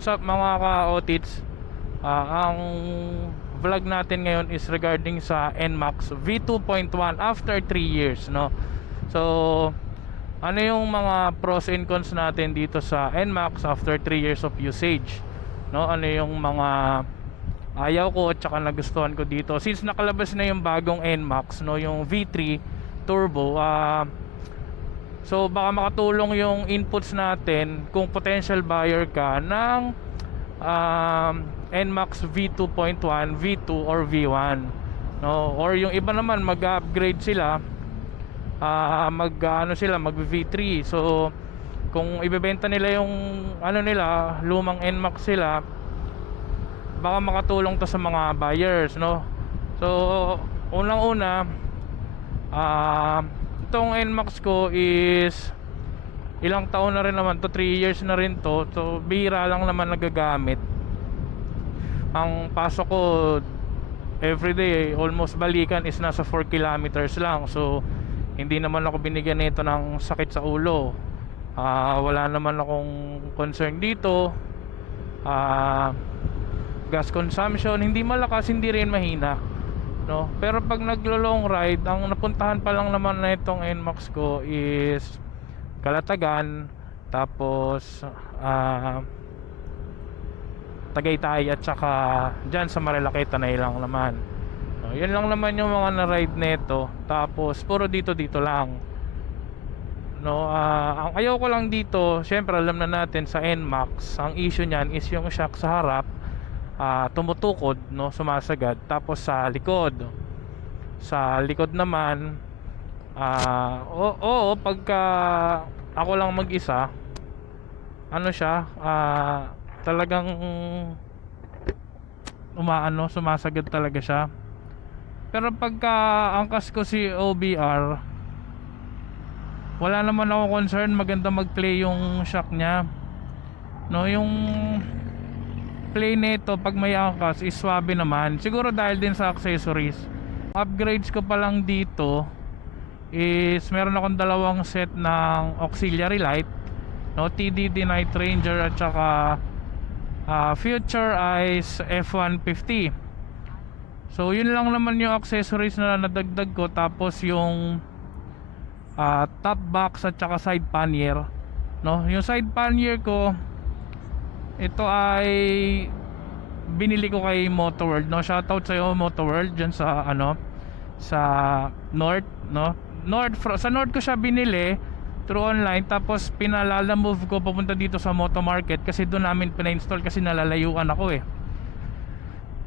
what's up mga ka-otits? Ang vlog natin ngayon is regarding sa NMAX V2.1 after 3 years, no? So, ano yung mga pros and cons natin dito sa NMAX after 3 years of usage, no? Ano yung mga ayaw ko at saka nagustuhan ko dito since nakalabas na yung bagong NMAX, no? Yung V3 Turbo. So baka makatulong yung inputs natin kung potential buyer ka ng NMAX V2.1, V2 or V1, no? Or yung iba naman mag-upgrade sila, mag V3. So kung ibebenta nila yung nila, lumang NMAX sila, baka makatulong to sa mga buyers, no? So unang-una, itong NMAX ko is ilang taon na rin naman to, 3 years na rin to. So bihira lang naman nagagamit. Ang pasok ko everyday, almost balikan is nasa 4 kilometers lang. So hindi naman ako binigyan nito ng sakit sa ulo. Wala naman akong concern dito. Gas consumption hindi malakas, hindi rin mahina, no? Pero pag naglo-long ride, ang napuntahan pa lang naman na itong NMAX ko is Calatagan, tapos Tagaytay at saka dyan sa Marilaki, Tanay lang naman, no? Yan lang naman yung mga na-ride nito. Tapos puro dito lang, no? Ang ayaw ko lang dito, syempre alam na natin sa NMAX, ang issue niyan is yung shock sa harap, tumutukod, no, sumasagad. Tapos sa likod naman, oo, pagka ako lang mag-isa, talagang sumasagad talaga siya. Pero pagka angkas ko si OBR, wala naman ako concern, maganda mag-play yung shock niya, no? Yung play nito pag may angkas is swabe naman. Siguro dahil din sa accessories. Upgrades ko pa lang dito is meron akong dalawang set ng auxiliary light, no? TDD Night Ranger at saka Future Eyes F150. So yun lang naman yung accessories na nadagdag ko. Tapos yung top box at saka side pannier, no? Yung side pannier ko, ito ay binili ko kay Motoworld, no? Shoutout sa iyo Motoworld dyan sa sa North, no? Sa North ko siya binili through online, tapos pinalala-move ko papunta dito sa Moto Market kasi doon namin pina-install kasi nalalayuan ako eh.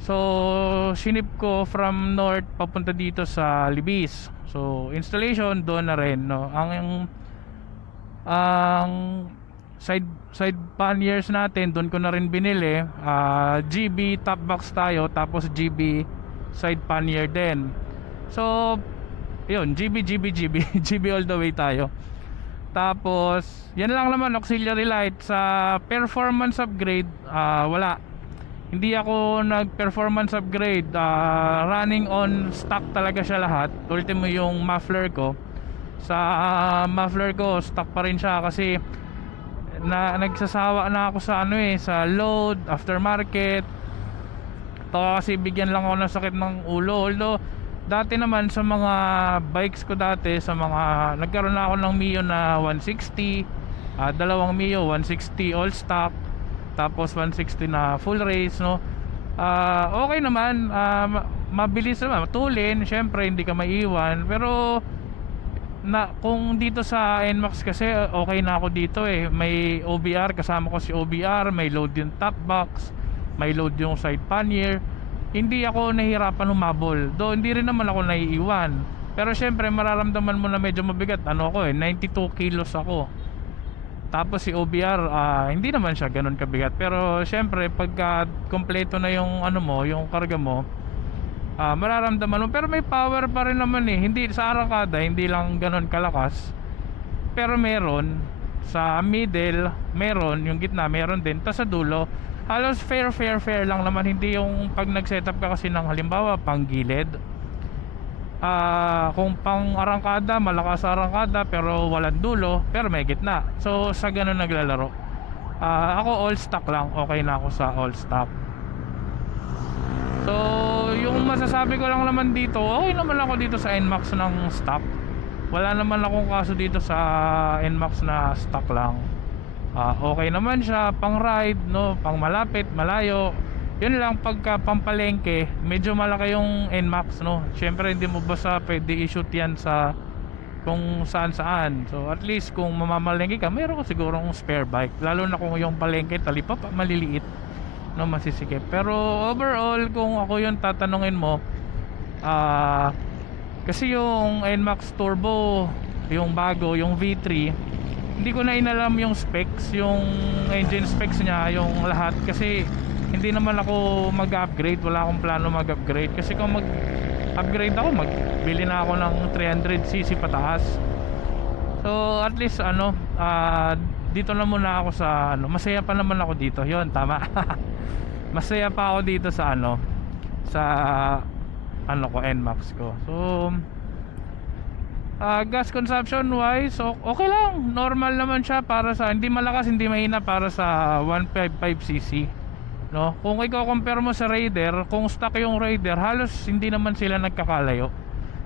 So sinip ko from North papunta dito sa Libis. So installation doon na rin, no? Ang side panniers natin doon ko na rin binili. GB top box tayo, tapos GB side pannier din. So yun, GB GB all the way tayo. Tapos yan lang naman, auxiliary light. Sa performance upgrade, wala, hindi ako nag performance upgrade. Running on stock talaga siya lahat. Ultimo yung muffler ko, sa muffler ko stock pa rin siya kasi nagsasawa na ako sa sa load, aftermarket. Kasi bigyan lang ako ng sakit ng ulo. Although dati naman sa mga bikes ko dati, sa mga nagkaroon na ako ng Mio na 160, dalawang Mio 160 all stock, tapos 160 na full race, no? Okay naman, mabilis naman, matulin, syempre hindi ka maiiwan. Pero kung dito sa NMAX kasi okay na ako dito eh. May OBR, kasama ko si OBR, may load yung top box, may load yung side pannier. Hindi ako nahihirapan humabol. Though hindi rin naman ako naiiwan. Pero syempre mararamdaman mo na medyo mabigat. 92 kilos ako. Tapos si OBR, hindi naman siya ganun kabigat. Pero syempre pagka kompleto na yung yung karga mo, mararamdaman mo. Pero may power pa rin naman eh. Hindi sa arangkada, hindi lang ganun kalakas. Pero meron sa middle, meron yung gitna, meron din. Tapos sa dulo, halos fair lang naman. Hindi yung pag nag-setup ka kasi ng halimbawa pang gilid, kung pang arangkada, malakas sa arangkada pero walang dulo, pero may gitna. So sa ganun naglalaro. Ako all stock lang, okay na ako sa all stock. So yung masasabi ko lang naman dito, okay naman ako dito sa NMAX ng stock. Wala naman akong kaso dito sa NMAX na stock lang. Okay naman siya pang ride, no, pang malapit, malayo. Yun lang, pagka pampalengke medyo malaki yung NMAX, no. Syempre hindi mo basta pwede i-shoot yan sa kung saan saan. So at least kung mamamalengke ka, mayroon ka sigurong spare bike, lalo na kung yung palengke talipap maliliit, no, masisikip. Pero overall kung ako yung tatanungin mo, kasi yung NMAX Turbo, yung bago, yung V3, hindi ko na inalam yung specs, yung engine specs niya, yung lahat, kasi hindi naman ako mag-upgrade. Wala akong plano mag-upgrade, kasi kung mag-upgrade ako, magbili na ako ng 300cc pataas. So at least dito na muna ako sa masaya pa naman ako dito. Yun, tama. Masaya pa ako dito sa sa NMAX ko. So gas consumption wise, okay lang, normal naman siya para sa, hindi malakas hindi mahina para sa 155cc, no. Kung i-compare mo sa Raider, kung stock yung Raider, halos hindi naman sila nagkakalayo,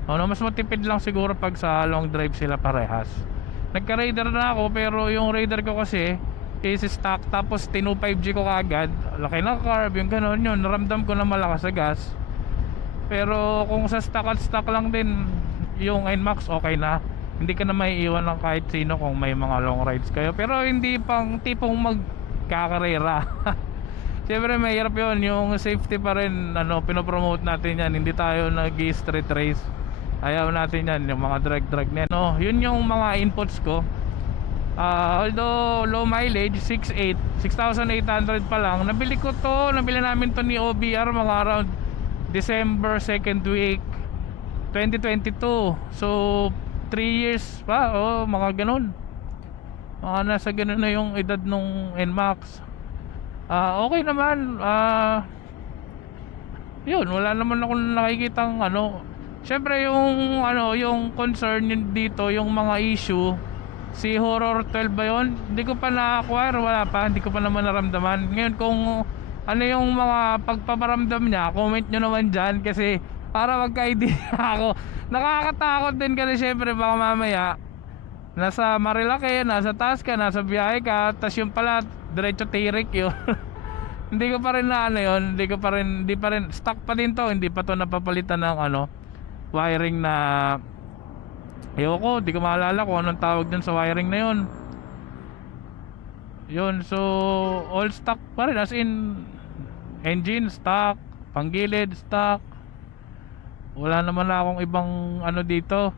no. Mas matipid lang siguro pag sa long drive sila parehas. Nagka Raider na ako, pero yung Raider ko kasi is stock, tapos 5G ko kaagad, laki na carb, yung gano'n, yun naramdam ko na malakas sa gas. Pero kung sa stock at stock lang din yung NMAX, okay na, hindi ka na maiiwan ng kahit sino kung may mga long rides kayo. Pero hindi pang tipong magkakarera. Siyempre mahirap yun, yung safety pa rin, pinopromote natin yan. Hindi tayo nag-street race, ayaw natin yan, yung mga drag na yan, no. Yun yung mga inputs ko. Although low mileage, 6,800 pa lang, nabili namin to ni OBR mga around December 2nd week 2022. So 3 years pa, mga ganun, mga nasa ganun na yung edad nung NMAX. Okay naman. Yun, wala naman akong nakikitang syempre yung yung concern yun dito, yung mga issue. Si Horror 12 ba yun? Hindi ko pa na-acquire, wala pa, hindi ko pa naman naramdaman. Ngayon kung yung mga pagpaparamdam niya, comment nyo naman dyan, kasi para magka-idea ako. Nakakatakot din kasi syempre baka mamaya nasa Marilake, nasa taas ka, nasa biyahe ka, tas yung pala diretso tirik yun. Hindi ko pa rin yun, hindi pa rin stock pa din to, hindi pa to napapalitan ng wiring na di ko maalala kung anong tawag dun sa wiring na yun. Yun, so all stock pa rin, as in engine stock, panggilid stock. Wala naman akong ibang dito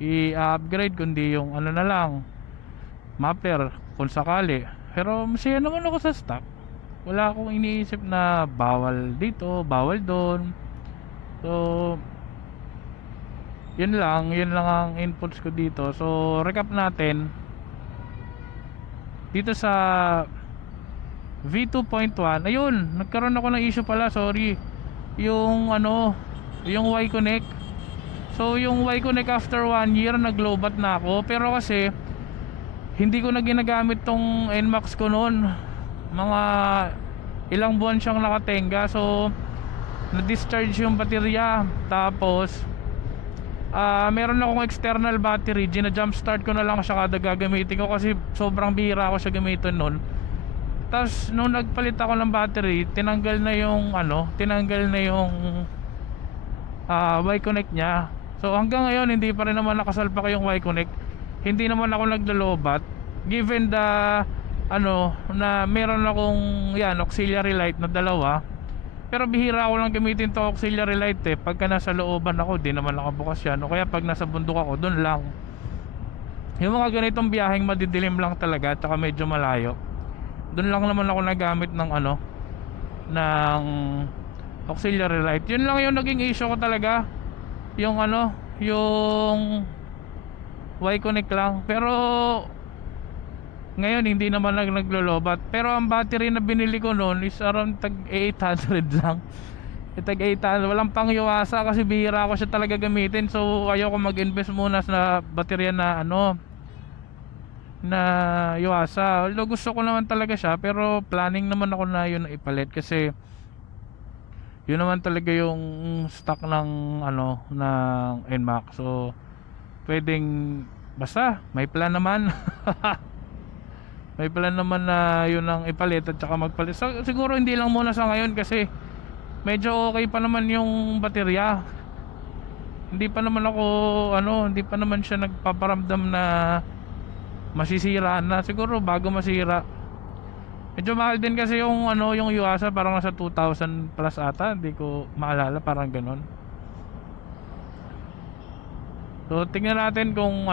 i-upgrade, kundi yung na lang, muffler kung sakali. Pero masaya naman ako sa stock. Wala akong iniisip na bawal dito, bawal doon. So yun lang ang inputs ko dito. So recap natin dito sa V2.1. ayun, nagkaroon ako ng issue pala, sorry. Yung yung Y-Connect. So yung Y-Connect after 1 year nag-lowbat na ako, pero kasi hindi ko na ginagamit tong NMAX ko noon. Mga ilang buwan siyang nakatenga. So na-discharge yung baterya. Tapos meron akong external battery, gina-jumpstart ko na lang siya kada gagamitin ko, kasi sobrang bihira ako siya gamitin noon. Tapos nung nagpalit ako ng battery, tinanggal na yung Y-Connect niya. So hanggang ngayon hindi pa rin naman nakasalpak yung Y-Connect. Hindi naman ako naglolobat, given the na meron akong auxiliary light na dalawa. Pero bihira ako lang gamitin to auxiliary light pagka nasa looban ako, di naman nakabukas yan, o kaya pag nasa bundok ako, dun lang. Yung mga ganitong biyaheng madidilim lang talaga at saka medyo malayo, dun lang naman ako nagamit ng ng auxiliary light. Yun lang yung naging issue ko talaga, yung yung Y-Connect lang. Pero ngayon hindi naman naglolobat. Pero ang battery na binili ko noon is around tag 800 lang. Tag 800, walang pang iwasa kasi bihira ko siya talaga gamitin. So ayoko mag-invest muna sa baterya na na Yuasa. Although gusto ko naman talaga siya, pero planning naman ako na yun na ipalit kasi yun naman talaga yung stock ng ano ng NMAX. So pwedeng basta may plan naman. May plan naman na yun ang ipalit at saka magpalit. So, siguro hindi lang muna sa ngayon kasi medyo okay pa naman yung baterya. Hindi pa naman ako hindi pa naman siya nagpaparamdam na masisira na. Siguro bago masira. Medyo mahal din kasi yung yung Yuasa, parang nasa 2,000 plus ata, hindi ko maalala, parang ganun. So tingnan natin kung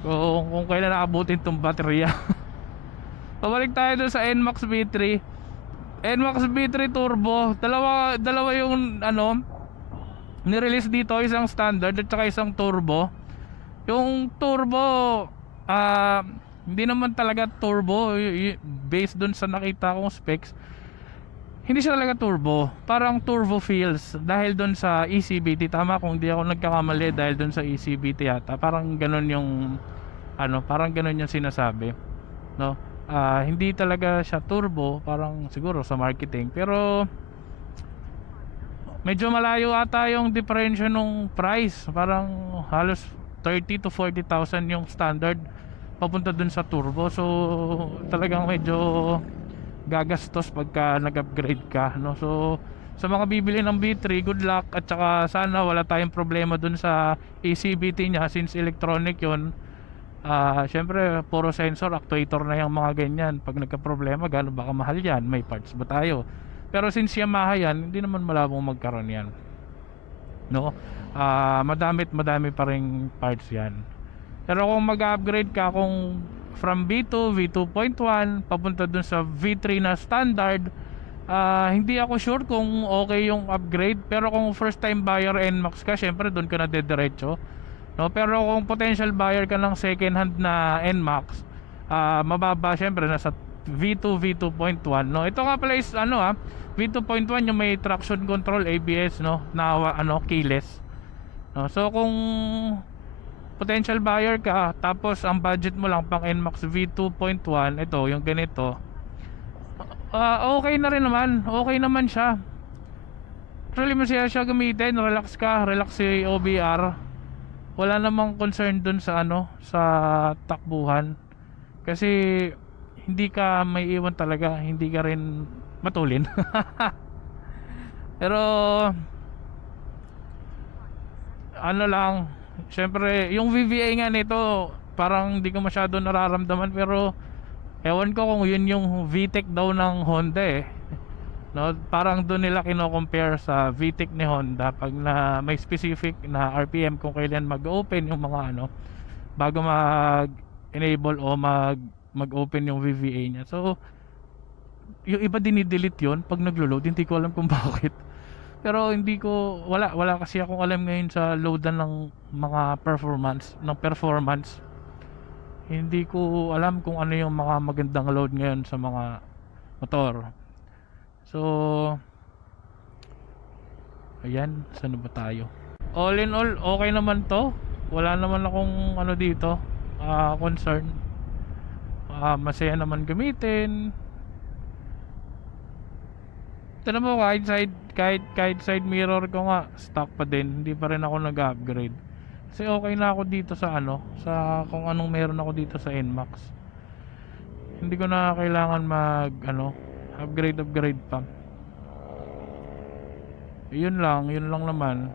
kung kailan naabutin tong baterya. Pabalik tayo dun sa NMAX V3. NMAX V3 Turbo, dalawa yung nirelease dito, isang standard at saka isang turbo. Yung turbo hindi naman talaga turbo, based dun sa nakita kong specs. Hindi siya talaga turbo, parang turbo feels dahil dun sa ECVT. Tama kung di ako nagkakamali, dahil dun sa ECVT yata, parang ganun yung parang ganun yung sinasabi, no? Hindi talaga siya turbo, parang siguro sa marketing, pero medyo malayo ata yung differential ng price. Parang halos 30 to 40,000 yung standard papunta dun sa turbo. So talagang medyo gagastos pagka nag-upgrade ka, no? So sa mga bibili ng V3, good luck, at saka sana wala tayong problema dun sa ECVT niya since electronic yun. Syempre puro sensor, actuator na yung mga ganyan. Pag nagka-problema, gano'n baka mahal yan, may parts ba tayo? Pero since Yamaha yan, hindi naman malabong magkaroon yan, no? Madami pa ring parts yan. Pero kung mag-upgrade ka, kung from V2, V2.1 papunta dun sa V3 na standard, hindi ako sure kung okay yung upgrade. Pero kung first time buyer NMAX ka, syempre dun ka na dediretso, no? Pero kung potential buyer ka ng second hand na NMAX, mababa syempre, nasa V2, V2.1, no? Ito nga pala is V2.1 yung may traction control, ABS, no, na keyless, no? So kung potential buyer ka, tapos ang budget mo lang pang NMAX V2.1, ito yung ganito, okay na rin naman, okay naman siya. Actually masaya siya gamitin, relax ka, relax si OBR. Wala namang concern dun sa sa takbuhan, kasi hindi ka may iwan talaga, hindi ka rin matulin. Pero lang, syempre yung VVA nga nito parang hindi ko masyado nararamdaman, pero ewan ko kung yun yung VTEC daw ng Honda no? Parang doon nila kino-compare sa VTEC ni Honda pag na may specific na RPM, kung kailan mag-open yung mga bago mag-enable o mag-open yung VVA niya. So yung iba dinidelete yun pag naglo-load, hindi ko alam kung bakit. Pero hindi ko, wala kasi akong alam ngayon sa loadan ng mga performance. Hindi ko alam kung ano yung mga magandang load ngayon sa mga motor. So ayan, saan ba tayo? All in all, okay naman to. Wala naman akong dito concern. Masaya naman gamitin. Tignan mo, kahit side mirror ko nga stock pa din, hindi pa rin ako nag-upgrade. Kasi okay na ako dito sa sa kung anong meron ako dito sa NMAX. Hindi ko na kailangan upgrade pa. Yun lang naman.